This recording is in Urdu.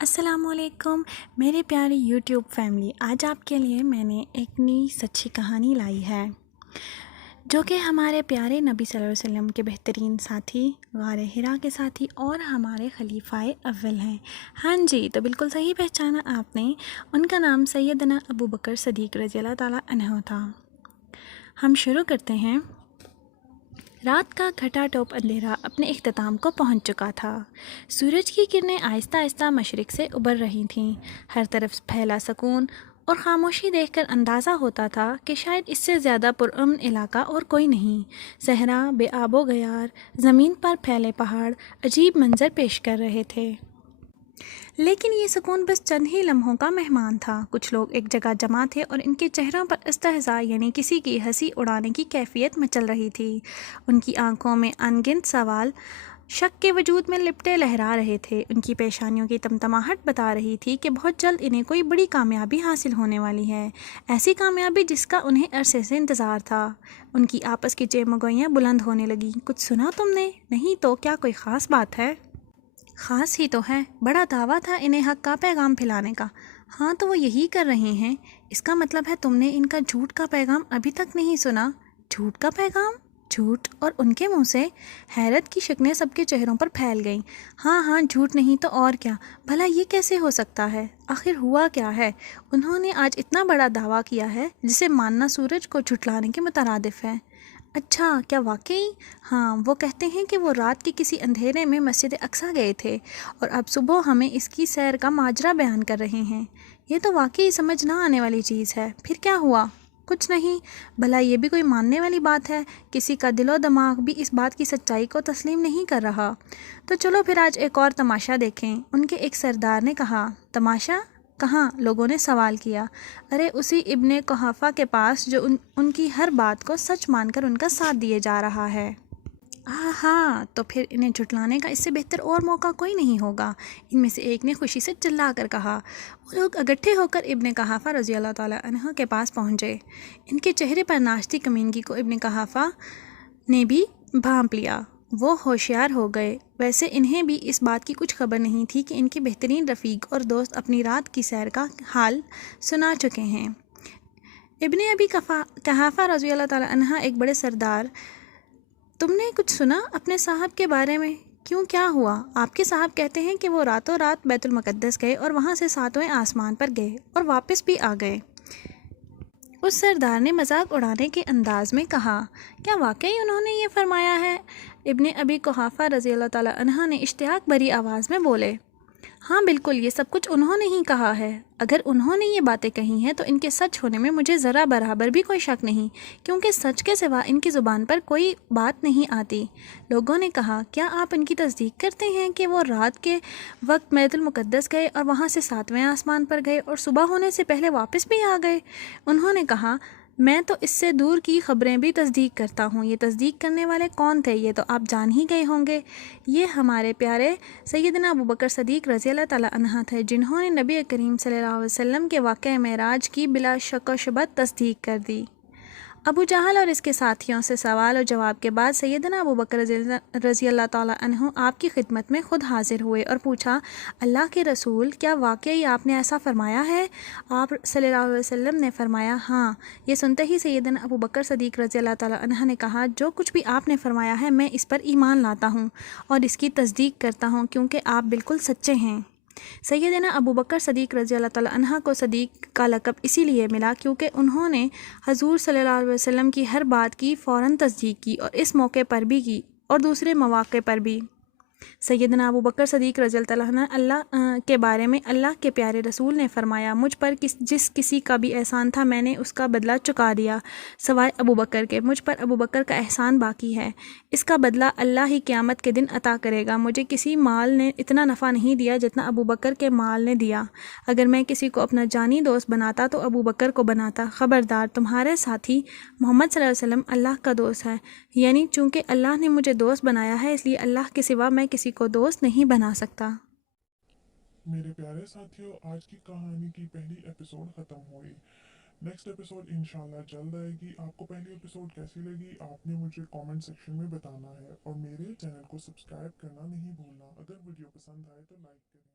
السلام علیکم میرے پیاری یوٹیوب فیملی، آج آپ کے لیے میں نے ایک نئی سچی کہانی لائی ہے جو کہ ہمارے پیارے نبی صلی اللہ علیہ وسلم کے بہترین ساتھی، غار حرا کے ساتھی اور ہمارے خلیفہ اول ہیں۔ ہاں جی، تو بالکل صحیح پہچانا آپ نے، ان کا نام سیدنا ابو بکر صدیق رضی اللہ تعالیٰ عنہ تھا۔ ہم شروع کرتے ہیں۔ رات کا گھٹا ٹوپ اندھیرا اپنے اختتام کو پہنچ چکا تھا۔ سورج کی کرنیں آہستہ آہستہ مشرق سے ابھر رہی تھیں۔ ہر طرف پھیلا سکون اور خاموشی دیکھ کر اندازہ ہوتا تھا کہ شاید اس سے زیادہ پرامن علاقہ اور کوئی نہیں۔ صحرا بے آب و گیار، زمین پر پھیلے پہاڑ عجیب منظر پیش کر رہے تھے۔ لیکن یہ سکون بس چند ہی لمحوں کا مہمان تھا۔ کچھ لوگ ایک جگہ جمع تھے اور ان کے چہروں پر استہزاء یعنی کسی کی ہنسی اڑانے کی کیفیت مچل رہی تھی۔ ان کی آنکھوں میں ان گنت سوال شک کے وجود میں لپٹے لہرا رہے تھے۔ ان کی پیشانیوں کی تمتماہٹ بتا رہی تھی کہ بہت جلد انہیں کوئی بڑی کامیابی حاصل ہونے والی ہے، ایسی کامیابی جس کا انہیں عرصے سے انتظار تھا۔ ان کی آپس کی چیمگوئیاں بلند ہونے لگیں۔ کچھ سنا تم نے؟ نہیں تو کیا کوئی خاص بات ہے؟ خاص ہی تو ہے، بڑا دعویٰ تھا انہیں حق کا پیغام پھیلانے کا۔ ہاں تو وہ یہی کر رہے ہیں۔ اس کا مطلب ہے تم نے ان کا جھوٹ کا پیغام ابھی تک نہیں سنا؟ جھوٹ کا پیغام؟ جھوٹ؟ اور ان کے منہ سے؟ حیرت کی شکنیں سب کے چہروں پر پھیل گئیں۔ ہاں جھوٹ نہیں تو اور کیا؟ بھلا یہ کیسے ہو سکتا ہے؟ آخر ہوا کیا ہے؟ انہوں نے آج اتنا بڑا دعویٰ کیا ہے جسے ماننا سورج کو جھٹلانے کے مترادف ہے۔ اچھا، کیا واقعی؟ ہاں، وہ کہتے ہیں کہ وہ رات کے کسی اندھیرے میں مسجد اقصیٰ گئے تھے اور اب صبح ہمیں اس کی سیر کا ماجرا بیان کر رہے ہیں۔ یہ تو واقعی سمجھ نہ آنے والی چیز ہے۔ پھر کیا ہوا؟ کچھ نہیں۔ بھلا یہ بھی کوئی ماننے والی بات ہے؟ کسی کا دل و دماغ بھی اس بات کی سچائی کو تسلیم نہیں کر رہا۔ تو چلو پھر آج ایک اور تماشا دیکھیں، ان کے ایک سردار نے کہا۔ تماشا؟ کہاں؟ لوگوں نے سوال کیا۔ ارے اسی ابن قحافہ کے پاس جو ان کی ہر بات کو سچ مان کر ان کا ساتھ دیے جا رہا ہے۔ ہاں تو پھر انہیں جھٹلانے کا اس سے بہتر اور موقع کوئی نہیں ہوگا، ان میں سے ایک نے خوشی سے چلا کر کہا۔ وہ لوگ اکٹھے ہو کر ابن قحافہ رضی اللہ تعالیٰ عنہ کے پاس پہنچے۔ ان کے چہرے پر ناشتی کمینگی کو ابن قحافہ نے بھی بھانپ لیا۔ وہ ہوشیار ہو گئے۔ ویسے انہیں بھی اس بات کی کچھ خبر نہیں تھی کہ ان کے بہترین رفیق اور دوست اپنی رات کی سیر کا حال سنا چکے ہیں۔ ابن ابی قحافہ رضی اللہ تعالیٰ عنہ ایک بڑے سردار، تم نے کچھ سنا اپنے صاحب کے بارے میں؟ کیوں، کیا ہوا؟ آپ کے صاحب کہتے ہیں کہ وہ راتوں رات بیت المقدس گئے اور وہاں سے 7ویں آسمان پر گئے اور واپس بھی آ گئے۔ اس سردار نے مذاق اڑانے کے انداز میں کہا۔ کیا واقعی انہوں نے یہ فرمایا ہے؟ ابن ابی قحافہ رضی اللہ تعالیٰ عنہ نے اشتیاق بھری آواز میں بولے۔ ہاں بالکل، یہ سب کچھ انہوں نے ہی کہا ہے۔ اگر انہوں نے یہ باتیں کہی ہیں تو ان کے سچ ہونے میں مجھے ذرا برابر بھی کوئی شک نہیں، کیونکہ سچ کے سوا ان کی زبان پر کوئی بات نہیں آتی۔ لوگوں نے کہا، کیا آپ ان کی تصدیق کرتے ہیں کہ وہ رات کے وقت بیت المقدس گئے اور وہاں سے 7ویں آسمان پر گئے اور صبح ہونے سے پہلے واپس بھی آ گئے؟ انہوں نے کہا، میں تو اس سے دور کی خبریں بھی تصدیق کرتا ہوں۔ یہ تصدیق کرنے والے کون تھے یہ تو آپ جان ہی گئے ہوں گے۔ یہ ہمارے پیارے سیدنا ابو بکر صدیق رضی اللہ تعالیٰ عنہ تھے، جنہوں نے نبی کریم صلی اللہ علیہ وسلم کے واقعہ معراج کی بلا شک و شبہ تصدیق کر دی۔ ابو جہل اور اس کے ساتھیوں سے سوال اور جواب کے بعد سیدنا ابو بکر رضی اللہ تعالیٰ عنہ آپ کی خدمت میں خود حاضر ہوئے اور پوچھا، اللہ کے رسول، کیا واقعی آپ نے ایسا فرمایا ہے؟ آپ صلی اللہ علیہ وسلم نے فرمایا، ہاں۔ یہ سنتے ہی سیدنا ابو بکر صدیق رضی اللہ تعالیٰ عنہ نے کہا، جو کچھ بھی آپ نے فرمایا ہے میں اس پر ایمان لاتا ہوں اور اس کی تصدیق کرتا ہوں، کیونکہ آپ بالکل سچے ہیں۔ سیدنا ابو بکر صدیق رضی اللہ تعالیٰ عنہ کو صدیق کا لقب اسی لیے ملا کیونکہ انہوں نے حضور صلی اللہ علیہ وسلم کی ہر بات کی فوراً تصدیق کی، اور اس موقع پر بھی کی اور دوسرے مواقع پر بھی۔ سیدنا ابو بکر صدیق رضی اللہ عنہ اللہ کے بارے میں اللہ کے پیارے رسول نے فرمایا، مجھ پر جس کسی کا بھی احسان تھا میں نے اس کا بدلہ چکا دیا سوائے ابو بکر کے۔ مجھ پر ابو بکر کا احسان باقی ہے، اس کا بدلہ اللہ ہی قیامت کے دن عطا کرے گا۔ مجھے کسی مال نے اتنا نفع نہیں دیا جتنا ابو بکر کے مال نے دیا۔ اگر میں کسی کو اپنا جانی دوست بناتا تو ابو بکر کو بناتا۔ خبردار، تمہارے ساتھی محمد صلی اللہ علیہ وسلم اللہ کا دوست ہے، یعنی چونکہ اللہ نے مجھے دوست بنایا ہے اس لیے اللہ کے سوا میں کسی کو دوست نہیں بنا سکتا۔ میرے پیارے ساتھیوں، آج کی کہانی کی پہلی ایپیسوڈ ختم ہوئی۔ نیکسٹ ایپیسوڈ انشاءاللہ جلد آئے گی۔ آپ کو پہلی ایپیسوڈ کیسی لگی آپ نے مجھے کامنٹ سیکشن میں بتانا ہے، اور میرے چینل کو سبسکرائب کرنا نہیں بھولنا۔ اگر ویڈیو پسند آئے تو لائک کریں۔